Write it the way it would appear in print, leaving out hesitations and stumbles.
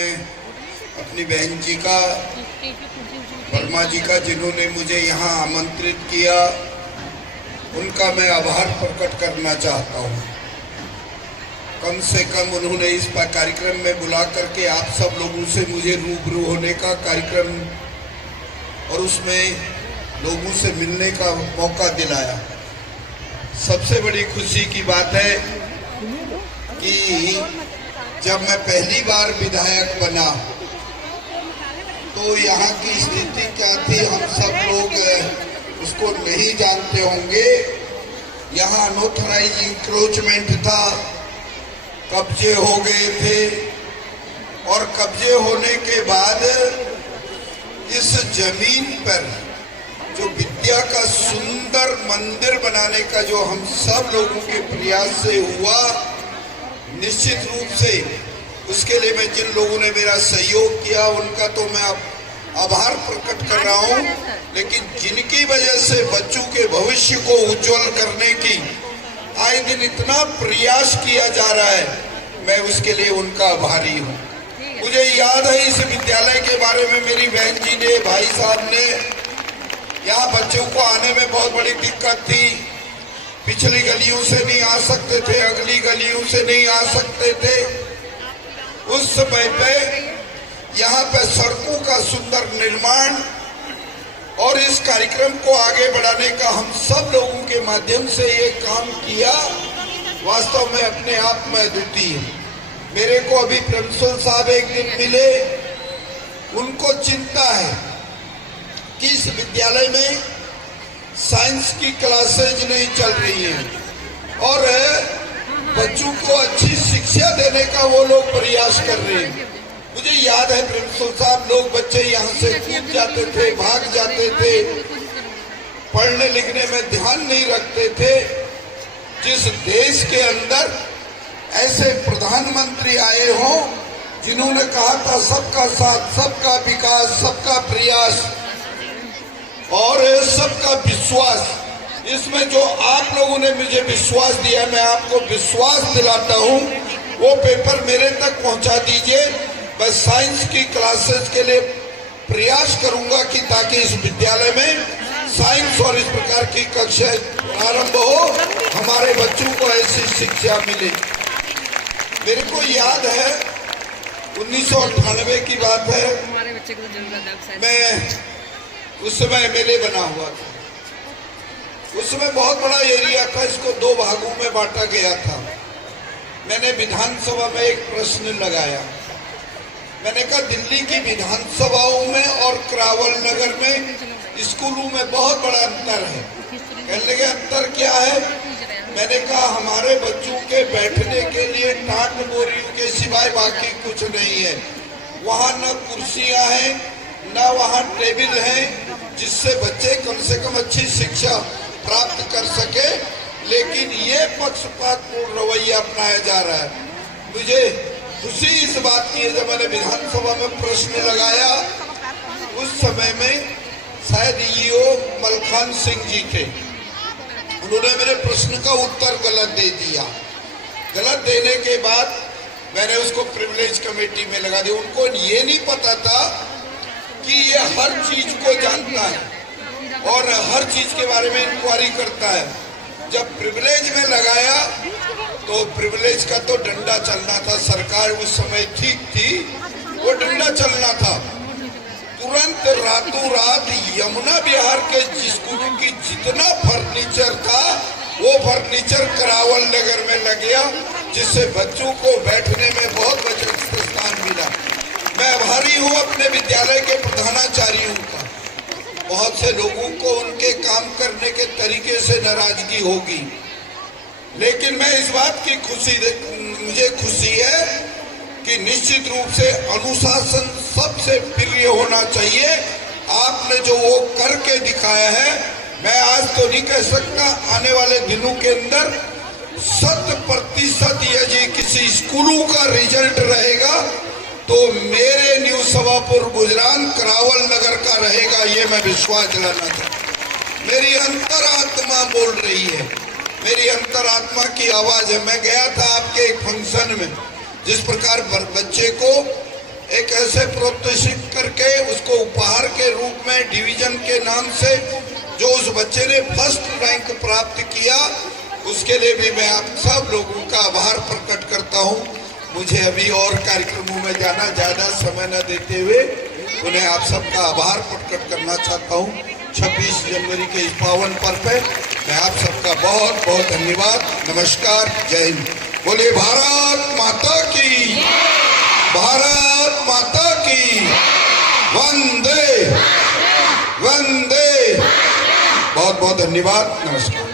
अपनी बहन जी का, वर्मा जी का, जिन्होंने मुझे यहाँ आमंत्रित किया, उनका मैं आभार प्रकट करना चाहता हूँ। कम से कम उन्होंने इस कार्यक्रम में बुला करके आप सब लोगों से मुझे रूबरू होने का कार्यक्रम और उसमें लोगों से मिलने का मौका दिलाया। सबसे बड़ी खुशी की बात है कि जब मैं पहली बार विधायक बना तो यहाँ की स्थिति क्या थी हम सब लोग उसको नहीं जानते होंगे। यहाँ अनऑथराइज इंक्रोचमेंट था, कब्जे हो गए थे और कब्जे होने के बाद इस जमीन पर जो विद्या का सुंदर मंदिर बनाने का जो हम सब लोगों के प्रयास से हुआ, निश्चित रूप से उसके लिए मैं जिन लोगों ने मेरा सहयोग किया उनका तो मैं आभार प्रकट कर रहा हूं, लेकिन जिनकी वजह से बच्चों के भविष्य को उज्जवल करने की आए दिन इतना प्रयास किया जा रहा है, मैं उसके लिए उनका आभारी हूं। मुझे याद है इस विद्यालय के बारे में मेरी बहन जी ने, भाई साहब ने, यहाँ बच्चों को आने में बहुत बड़ी दिक्कत थी। पिछली गलियों से नहीं आ सकते थे, अगली गलियों से नहीं आ सकते थे। उस समय पे यहाँ पे सड़कों का सुंदर निर्माण और इस कार्यक्रम को आगे बढ़ाने का हम सब लोगों के माध्यम से ये काम किया, वास्तव में अपने आप में अद्वितीय है। मेरे को अभी प्रिंसिपल साहब एक दिन मिले, उनको चिंता है कि इस विद्यालय में साइंस की क्लासेज नहीं चल रही हैं और बच्चों को अच्छी शिक्षा देने का वो लोग प्रयास कर रहे हैं। मुझे याद है प्रिंसिपल साहब, लोग बच्चे यहाँ से कूद जाते थे, भाग जाते थे, पढ़ने लिखने में ध्यान नहीं रखते थे। जिस देश के अंदर ऐसे प्रधानमंत्री आए हों जिन्होंने कहा था सबका साथ, सबका विकास, सबका प्रयास और सबका विश्वास, इसमें जो आप लोगों ने मुझे विश्वास दिया, मैं आपको विश्वास दिलाता हूं, वो पेपर मेरे तक पहुंचा दीजिए। मैं साइंस की क्लासेस के लिए प्रयास करूंगा कि ताकि इस विद्यालय में साइंस और इस प्रकार की कक्षाएं प्रारंभ हो, हमारे बच्चों को ऐसी शिक्षा मिले। मेरे को याद है 1998 की बात है, मैं उस समय एमएलए बना हुआ था। उस समय बहुत बड़ा एरिया था, इसको दो भागों में बांटा गया था। मैंने विधानसभा में एक प्रश्न लगाया, मैंने कहा दिल्ली की विधानसभाओं में और करावल नगर में स्कूलों में बहुत बड़ा अंतर है। कहने लगे अंतर क्या है? मैंने कहा हमारे बच्चों के बैठने के लिए टाट बोरियों के सिवाय बाकी कुछ नहीं है। वहाँ न कुर्सियां हैं, न वहाँ टेबल है, जिससे बच्चे कम से कम अच्छी शिक्षा प्राप्त कर सके, लेकिन ये पक्षपातपूर्ण रवैया अपनाया जा रहा है। मुझे खुशी इस बात की है, जब मैंने विधानसभा में प्रश्न लगाया, उस समय में शायद ईओ मलखान सिंह जी थे, उन्होंने मेरे प्रश्न का उत्तर गलत दे दिया। गलत देने के बाद मैंने उसको प्रिविलेज कमेटी में लगा दिया। उनको ये नहीं पता था कि ये हर चीज को जानता है और हर चीज के बारे में इंक्वायरी करता है। जब प्रिविलेज में लगाया तो प्रिविलेज का तो डंडा चलना था, सरकार उस समय ठीक थी, वो डंडा चलना था। तुरंत रातों रात यमुना विहार के स्कूलों की जितना फर्नीचर था वो फर्नीचर करावल नगर में लग गया, जिससे बच्चों को बैठने में बहुत बचत स्थान मिला। मैं आभारी हूँ अपने विद्यालय के प्रधानाचार्यों का। बहुत से लोगों को उनके काम करने के तरीके से नाराजगी होगी, लेकिन मैं इस बात की मुझे खुशी है कि निश्चित रूप से अनुशासन सबसे प्रिय होना चाहिए। आपने जो वो करके दिखाया है, मैं आज तो नहीं कह सकता, आने वाले दिनों के अंदर 100% यदि किसी स्कूलों का रिजल्ट रहेगा तो मेरे न्यू सभापुर गुजरान करावल नगर का रहेगा, ये मैं विश्वास दिलाना चाहता। मेरी अंतरात्मा बोल रही है, मेरी अंतरात्मा की आवाज है। मैं गया था आपके एक फंक्शन में, जिस प्रकार बच्चे को एक ऐसे प्रोत्साहित करके उसको उपहार के रूप में डिवीजन के नाम से जो उस बच्चे ने फर्स्ट रैंक प्राप्त किया, उसके लिए भी मैं आप सब लोगों का आभार प्रकट करता हूं। मुझे अभी और कार्यक्रमों में जाना, ज्यादा समय न देते हुए उन्हें आप सबका आभार प्रकट करना चाहता हूं। 26 जनवरी के इस पावन पर्व पे मैं आप सबका बहुत बहुत धन्यवाद, नमस्कार, जय हिंद। बोलिए भारत माता की, भारत माता की, वंदे वंदे। बहुत बहुत धन्यवाद, नमस्कार।